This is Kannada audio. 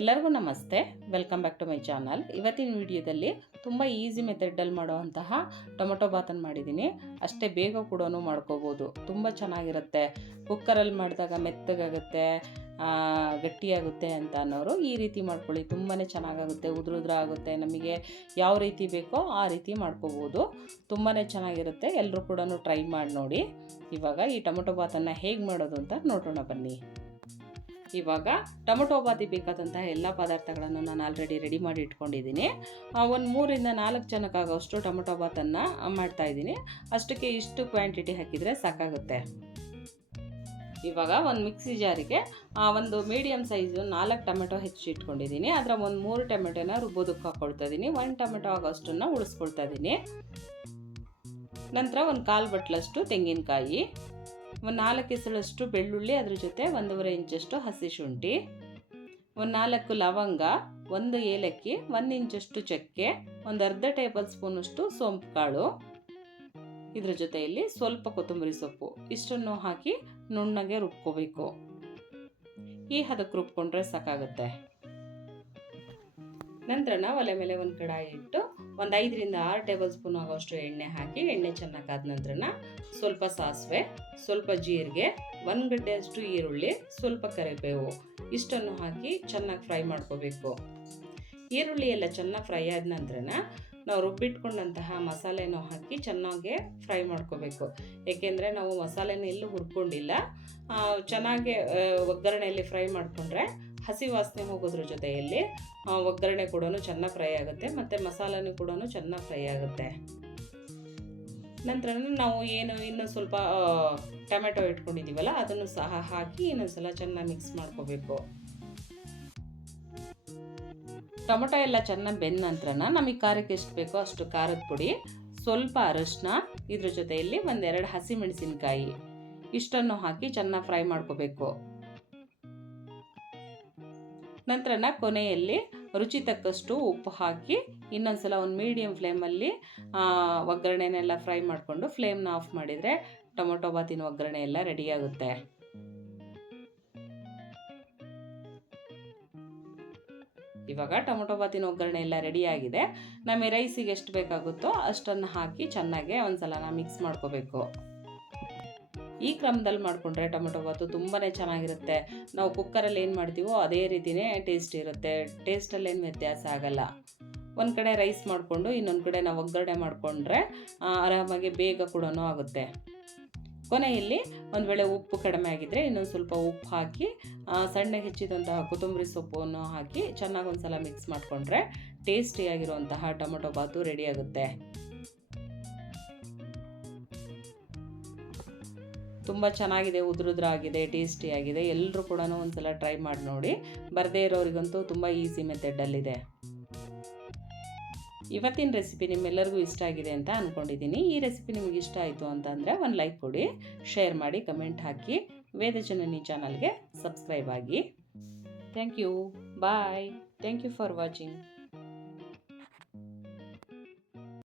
ಎಲ್ಲರಿಗೂ ನಮಸ್ತೆ. Welcome back to my channel ಇವತ್ತಿನ ವಿಡಿಯೋದಲ್ಲಿ ತುಂಬ ಈಸಿ ಮೆಥಡಲ್ಲಿ ಮಾಡುವಂತಹ ಟೊಮೊಟೊ ಬಾತನ್ನು ಮಾಡಿದ್ದೀನಿ. ಅಷ್ಟೇ ಬೇಗ ಕೂಡ ಮಾಡ್ಕೋಬೋದು. ತುಂಬ ಚೆನ್ನಾಗಿರುತ್ತೆ. ಕುಕ್ಕರಲ್ಲಿ ಮಾಡಿದಾಗ ಮೆತ್ತಗಾಗುತ್ತೆ ಗಟ್ಟಿಯಾಗುತ್ತೆ ಅಂತ ಅನ್ನೋರು ಈ ರೀತಿ ಮಾಡ್ಕೊಳ್ಳಿ. ತುಂಬಾ ಚೆನ್ನಾಗಾಗುತ್ತೆ, ಉದುರು ಆಗುತ್ತೆ. ನಮಗೆ ಯಾವ ರೀತಿ ಬೇಕೋ ಆ ರೀತಿ ಮಾಡ್ಕೋಬೋದು. ತುಂಬಾ ಚೆನ್ನಾಗಿರುತ್ತೆ. ಎಲ್ಲರೂ ಕೂಡ ಟ್ರೈ ಮಾಡಿ ನೋಡಿ. ಇವಾಗ ಈ ಟೊಮೊಟೊ ಬಾತನ್ನು ಹೇಗೆ ಮಾಡೋದು ಅಂತ ನೋಡೋಣ ಬನ್ನಿ. ಇವಾಗ ಟೊಮೊಟೊ ಬಾತಿ ಬೇಕಾದಂತಹ ಎಲ್ಲ ಪದಾರ್ಥಗಳನ್ನು ನಾನು ಆಲ್ರೆಡಿ ರೆಡಿ ಮಾಡಿ ಇಟ್ಕೊಂಡಿದ್ದೀನಿ. ಒಂದು ಮೂರಿಂದ ನಾಲ್ಕು ಜನಕ್ಕಾಗೋಷ್ಟು ಟೊಮೊಟೊ ಬಾತನ್ನು ಮಾಡ್ತಾ ಇದ್ದೀನಿ. ಅಷ್ಟಕ್ಕೆ ಇಷ್ಟು ಕ್ವಾಂಟಿಟಿ ಹಾಕಿದರೆ ಸಾಕಾಗುತ್ತೆ. ಇವಾಗ ಒಂದು ಮಿಕ್ಸಿ ಜಾರಿಗೆ ಒಂದು ಮೀಡಿಯಮ್ ಸೈಜು ನಾಲ್ಕು ಟೊಮೆಟೊ ಹೆಚ್ಚಿ ಇಟ್ಕೊಂಡಿದ್ದೀನಿ. ಅದರ ಒಂದು ಮೂರು ಟೊಮೆಟೊನ ರುಬ್ಬೋದಕ್ಕೆ ಹಾಕ್ಕೊಳ್ತಾ ಇದ್ದೀನಿ. ಒಂದು ಟೊಮೆಟೊ ಆಗೋಷ್ಟನ್ನು ಉಳಿಸ್ಕೊಳ್ತಾ ಇದ್ದೀನಿ. ನಂತರ ಒಂದು ಕಾಲು ಬಟ್ಲಷ್ಟು ತೆಂಗಿನಕಾಯಿ. ಒಂದು ನಾಲ್ಕು ಎಸಳಷ್ಟು ಬೆಳ್ಳುಳ್ಳಿ ಅದ್ರ ಜೊತೆ ಒಂದೂವರೆ ಇಂಚಷ್ಟು ಹಸಿ ಶುಂಠಿ, ಒಂದು ನಾಲ್ಕು ಲವಂಗ, ಒಂದು ಏಲಕ್ಕಿ, ಒಂದು ಇಂಚಷ್ಟು ಚಕ್ಕೆ, ಒಂದು ಅರ್ಧ ಟೇಬಲ್ ಸ್ಪೂನಷ್ಟು ಸೋಂಪು ಕಾಳು. ಇದ್ರ ಜೊತೆಯಲ್ಲಿ ಸ್ವಲ್ಪ ಕೊತ್ತಂಬರಿ ಸೊಪ್ಪು, ಇಷ್ಟನ್ನು ಹಾಕಿ ನುಣ್ಣಗೆ ರುಬ್ಕೋಬೇಕು. ಈ ಹದಕ್ಕೆ ರುಬ್ಕೊಂಡ್ರೆ ಸಾಕಾಗುತ್ತೆ. ನಂತರ ನಾವು ಒಲೆ ಮೇಲೆ ಒಂದು ಕಡಾಯಿ ಇಟ್ಟು ಒಂದು ಐದರಿಂದ ಆರು ಟೇಬಲ್ ಸ್ಪೂನ್ ಆಗೋಷ್ಟು ಎಣ್ಣೆ ಹಾಕಿ, ಎಣ್ಣೆ ಚೆನ್ನಾಗಿ ಆದ ನಂತರ ಸ್ವಲ್ಪ ಸಾಸಿವೆ, ಸ್ವಲ್ಪ ಜೀರಿಗೆ, ಒಂದು ಗಡ್ಡೆಯಷ್ಟು ಈರುಳ್ಳಿ, ಸ್ವಲ್ಪ ಕರಿಬೇವು ಇಷ್ಟನ್ನು ಹಾಕಿ ಚೆನ್ನಾಗಿ ಫ್ರೈ ಮಾಡ್ಕೋಬೇಕು. ಈರುಳ್ಳಿ ಎಲ್ಲ ಚೆನ್ನಾಗಿ ಫ್ರೈ ಆದ ನಂತರ ನಾವು ರುಬ್ಬಿಟ್ಕೊಂಡಂತಹ ಮಸಾಲೆನೂ ಹಾಕಿ ಚೆನ್ನಾಗೆ ಫ್ರೈ ಮಾಡ್ಕೋಬೇಕು. ಏಕೆಂದರೆ ನಾವು ಮಸಾಲೆನ ಎಲ್ಲೂ ಹುರ್ಕೊಂಡಿಲ್ಲ. ಚೆನ್ನಾಗೆ ಚೆನ್ನಾಗಿ ಒಗ್ಗರಣೆಯಲ್ಲಿ ಫ್ರೈ ಮಾಡಿಕೊಂಡ್ರೆ ಹಸಿ ವಾಸನೆ ಹೋಗೋದ್ರ ಜೊತೆಯಲ್ಲಿ ಒಗ್ಗರಣೆ ಕೂಡ ಚೆನ್ನಾಗಿ ಫ್ರೈ ಆಗುತ್ತೆ, ಮತ್ತು ಮಸಾಲೆನೂ ಕೂಡ ಚೆನ್ನಾಗಿ ಫ್ರೈ ಆಗುತ್ತೆ. ನಂತರ ನಾವು ಏನು, ಇನ್ನೂ ಸ್ವಲ್ಪ ಟೊಮೆಟೊ ಇಟ್ಕೊಂಡಿದ್ದೀವಲ್ಲ ಅದನ್ನು ಸಹ ಹಾಕಿ ಇನ್ನೊಂದ್ಸಲ ಚೆನ್ನಾಗಿ ಮಿಕ್ಸ್ ಮಾಡ್ಕೋಬೇಕು. ಟೊಮೆಟೊ ಎಲ್ಲ ಚೆನ್ನಾಗಿ ಬೆಂದ ನಂತರ ನಮಗೆ ಖಾರಕ್ಕೆ ಎಷ್ಟು ಬೇಕೋ ಅಷ್ಟು ಖಾರದ ಪುಡಿ, ಸ್ವಲ್ಪ ಅರಶಿನ, ಇದ್ರ ಜೊತೆಯಲ್ಲಿ ಒಂದೆರಡು ಹಸಿ ಮೆಣಸಿನ್ಕಾಯಿ ಇಷ್ಟನ್ನು ಹಾಕಿ ಚೆನ್ನಾಗಿ ಫ್ರೈ ಮಾಡ್ಕೋಬೇಕು. ನಂತರ ಕೊನೆಯಲ್ಲಿ ರುಚಿ ತಕ್ಕಷ್ಟು ಉಪ್ಪು ಹಾಕಿ ಇನ್ನೊಂದ್ಸಲ ಒಂದು ಮೀಡಿಯಮ್ ಫ್ಲೇಮಲ್ಲಿ ಒಗ್ಗರಣೆನೆಲ್ಲ ಫ್ರೈ ಮಾಡಿಕೊಂಡು ಫ್ಲೇಮ್ನ ಆಫ್ ಮಾಡಿದರೆ ಟೊಮೊಟೊ ಬಾತಿನ ಒಗ್ಗರಣೆ ಎಲ್ಲ ರೆಡಿಯಾಗುತ್ತೆ ಇವಾಗ ಟೊಮೊಟೊ ಬಾತಿನ ಒಗ್ಗರಣೆ ಎಲ್ಲ ರೆಡಿಯಾಗಿದೆ ನಮಗೆ ರೈಸಿಗೆ ಎಷ್ಟು ಬೇಕಾಗುತ್ತೋ ಅಷ್ಟನ್ನು ಹಾಕಿ ಚೆನ್ನಾಗಿ ಒಂದ್ಸಲ ಮಿಕ್ಸ್ ಮಾಡ್ಕೋಬೇಕು. ಈ ಕ್ರಮದಲ್ಲಿ ಮಾಡಿಕೊಂಡ್ರೆ ಟೊಮೊಟೊ ಬಾತು ತುಂಬಾ ಚೆನ್ನಾಗಿರುತ್ತೆ. ನಾವು ಕುಕ್ಕರಲ್ಲಿ ಏನು ಮಾಡ್ತೀವೋ ಅದೇ ರೀತಿಯೇ ಟೇಸ್ಟ್ ಇರುತ್ತೆ. ಟೇಸ್ಟಲ್ಲಿ ಏನು ವ್ಯತ್ಯಾಸ ಆಗಲ್ಲ. ಒಂದು ಕಡೆ ರೈಸ್ ಮಾಡಿಕೊಂಡು, ಇನ್ನೊಂದು ಕಡೆ ನಾವು ಒಗ್ಗರಣೆ ಮಾಡಿಕೊಂಡ್ರೆ ಆರಾಮಾಗಿ ಬೇಗ ಕೂಡ ಆಗುತ್ತೆ. ಕೊನೆಯಲ್ಲಿ ಒಂದು ವೇಳೆ ಉಪ್ಪು ಕಡಿಮೆ ಆಗಿದ್ದರೆ ಇನ್ನೊಂದು ಸ್ವಲ್ಪ ಉಪ್ಪು ಹಾಕಿ ಸಣ್ಣಗೆ ಹೆಚ್ಚಿದಂತಹ ಕೊತ್ತಂಬರಿ ಸೊಪ್ಪನ್ನು ಹಾಕಿ ಚೆನ್ನಾಗಿ ಒಂದು ಸಲ ಮಿಕ್ಸ್ ಮಾಡಿಕೊಂಡ್ರೆ ಟೇಸ್ಟಿಯಾಗಿರುವಂತಹ ಟೊಮೊಟೊ ಬಾತು ರೆಡಿ ತುಂಬ ಚೆನ್ನಾಗಿದೆ, ಉದುರುದ್ರಾಗಿದೆ ಟೇಸ್ಟಿಯಾಗಿದೆ ಎಲ್ಲರೂ ಕೂಡ ಒಂದ್ಸಲ ಟ್ರೈ ಮಾಡಿ ನೋಡಿ. ಬರದೇ ಇರೋರಿಗಂತೂ ತುಂಬ ಈಸಿ ಮೆಥಡಲ್ಲಿದೆ ಇವತ್ತಿನ ರೆಸಿಪಿ ನಿಮ್ಮೆಲ್ಲರಿಗೂ ಇಷ್ಟ ಆಗಿದೆ ಅಂತ ಅಂದ್ಕೊಂಡಿದ್ದೀನಿ ಈ ರೆಸಿಪಿ ನಿಮಗೆ ಇಷ್ಟ ಆಯಿತು ಅಂತಂದರೆ ಒಂದು ಲೈಕ್ ಕೊಡಿ ಶೇರ್ ಮಾಡಿ ಕಮೆಂಟ್ ಹಾಕಿ. ವೇದಜನನಿ ಚಾನಲ್ಗೆ ಸಬ್ಸ್ಕ್ರೈಬ್ ಆಗಿ. Thank you bye thank you for watching